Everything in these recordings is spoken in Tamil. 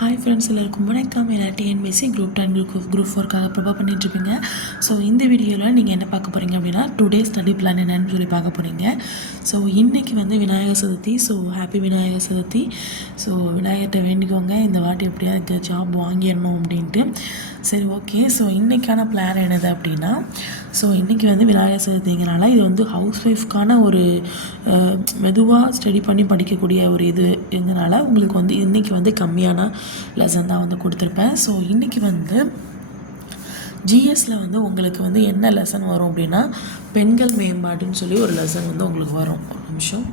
ஹாய் ஃப்ரெண்ட்ஸ் எல்லாருக்கும் வணக்கம். எல்லா TNPSC group ten group group ஃபோர்க்காக prepare பண்ணிட்டுருப்பீங்க. ஸோ இந்த வீடியோவில் நீங்கள் என்ன பார்க்க போகிறீங்க அப்படின்னா டுடே ஸ்டடி பிளான் என்னன்னு சொல்லி பார்க்க போகிறீங்க ஸோ இன்றைக்கி வந்து Vinayagar Chaturthi. So happy Vinayagar Chaturthi. So விநாயகர்கிட்ட வேண்டிக்கோங்க. இந்த வாட்டி எப்படியாவது ஜாப் வாங்கிடணும் அப்படின்ட்டு. சரி ஓகே ஸோ இன்றைக்கான பிளான் என்னது அப்படின்னா ஸோ இன்றைக்கி வந்து விநாயகர் சதுர்த்திங்கிறனால இது வந்து ஹவுஸ் ஒய்ஃப்க்கான ஒரு மெதுவாக ஸ்டடி பண்ணி படிக்கக்கூடிய ஒரு இது. இதனால் உங்களுக்கு வந்து இன்றைக்கி வந்து கம்மியான லெசன் தான் வந்து கொடுத்துருப்பேன். ஸோ இன்றைக்கி வந்து ஜிஎஸ்சில் வந்து உங்களுக்கு வந்து என்ன லெசன் வரும் அப்படின்னா பெண்கள் மேம்பாடுன்னு சொல்லி ஒரு லெசன் வந்து உங்களுக்கு வரும். ஒரு நிமிஷம்.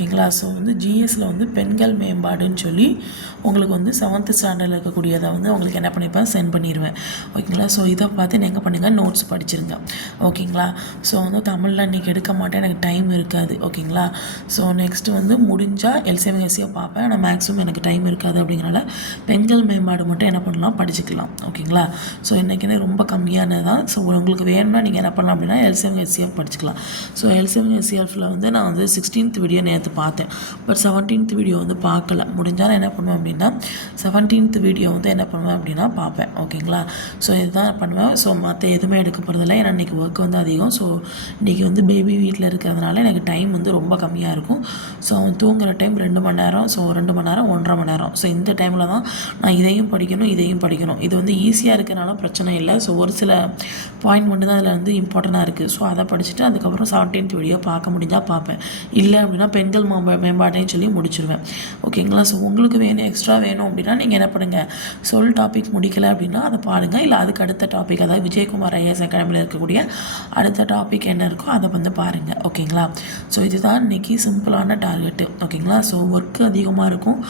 ஓகேங்களா ஸோ வந்து ஜிஎஸ்சில் வந்து பெண்கள் மேம்பாடுன்னு சொல்லி உங்களுக்கு வந்து செவன்த்து ஸ்டாண்டர்டில் இருக்கக்கூடியதை வந்து உங்களுக்கு என்ன பண்ணிப்பேன் சென்ட் பண்ணிடுவேன் ஓகேங்களா? ஸோ இதை பார்த்து நீங்கள் பண்ணுங்கள் நோட்ஸ் படிச்சிருங்க. ஓகேங்களா? ஸோ வந்து தமிழில் இன்றைக்கி எடுக்க மாட்டேன். எனக்கு டைம் இருக்காது. ஓகேங்களா? ஸோ நெக்ஸ்ட்டு வந்து முடிஞ்சால் எல்சிஎம் எஸ்சியை பார்ப்பேன். ஆனால் மேக்ஸிமம் எனக்கு டைம் இருக்காது அப்படிங்கிறனால பெண்கள் மேம்பாடு மட்டும் என்ன பண்ணலாம்? படிச்சுக்கலாம். ஓகேங்களா? ஸோ இன்றைக்கினே ரொம்ப கம்மியானது? தான் ஸோ உங்களுக்கு வேணும்னா நீங்கள் என்ன பண்ணலாம் அப்படின்னா எல்சிஎம் படிச்சுக்கலாம். ஸோ எல்சிஎம் வந்து நான் வந்து சிக்ஸ்டீன்த் வீடியோ நேற்று பார்த்தேன். பட் செவன்டீன்த் வீடியோ வந்து பார்க்கல. முடிஞ்சால் என்ன பண்ணுவேன் அப்படின்னா செவன்டீன்த் வீடியோ வந்து என்ன பண்ணுவேன் அப்படின்னா பார்ப்பேன். ஓகேங்களா ஸோ இதுதான் பண்ணுவேன். ஸோ மற்ற எதுவுமே எடுக்க போகிறதில்ல ஏன்னா இன்றைக்கி ஒர்க் வந்து அதிகம். ஸோ இன்றைக்கி வந்து பேபி வீட்டில் இருக்கிறதுனால எனக்கு டைம் வந்து ரொம்ப கம்மியாக இருக்கும். ஸோ அவன் தூங்குகிற டைம் ரெண்டு மணி நேரம். ஸோ ரெண்டு மணி நேரம் ஒன்றரை மணி நேரம். ஸோ இந்த டைமில் தான் நான் இதையும் படிக்கணும் இதையும் படிக்கணும். இது வந்து ஈஸியாக இருக்கிறனால பிரச்சனை இல்லை. ஸோ ஒரு சில பாயிண்ட் மட்டும் தான் அதில் வந்து இம்பார்ட்டண்ட்டாக இருக்குது ஸோ அதை படிச்சுட்டு அதுக்கப்புறம் செவன்டீன்த் வீடியோ பார்க்க முடிஞ்சால் பார்ப்பேன். இல்லை அப்படின்னா பெண்கள் மேம்பாட்டையும் சொல்லி முடிச்சிருவேன். ஓகேங்களா ஸோ உங்களுக்கு வேணும் எக்ஸ்ட்ரா வேணும் அப்படின்னா நீங்கள் என்ன பண்ணுங்கள் சொல் டாபிக் முடிக்கலை அப்படின்னா அதை பாருங்கள் இல்லை அதுக்கு அடுத்த டாபிக் அதாவது விஜயகுமார் ஐஎஸ் அகாடமியில் இருக்கக்கூடிய அடுத்த டாபிக் என்ன இருக்கோ அதை வந்து பாருங்கள் ஓகேங்களா ஸோ இதுதான் இன்றைக்கி சிம்பிளான டார்கெட்டு ஓகேங்களா ஸோ ஒர்க்கு அதிகமாக இருக்கும்.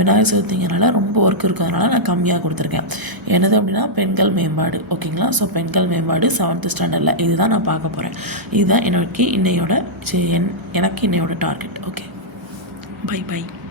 விநாயகர் சதுர்த்திங்கிறனால ரொம்ப ஒர்க் இருக்கிறதுனால நான் கம்மியாக கொடுத்துருக்கேன். என்னது அப்படின்னா பெண்கள் மேம்பாடு. ஓகேங்களா ஸோ பெண்கள் மேம்பாடு செவன்த்து ஸ்டாண்டர்டில் இதுதான் நான் பார்க்க போகிறேன் இதுதான் என்னோட இன்னையோட எனக்கு இன்னையோட டார்கெட் okay. Bye bye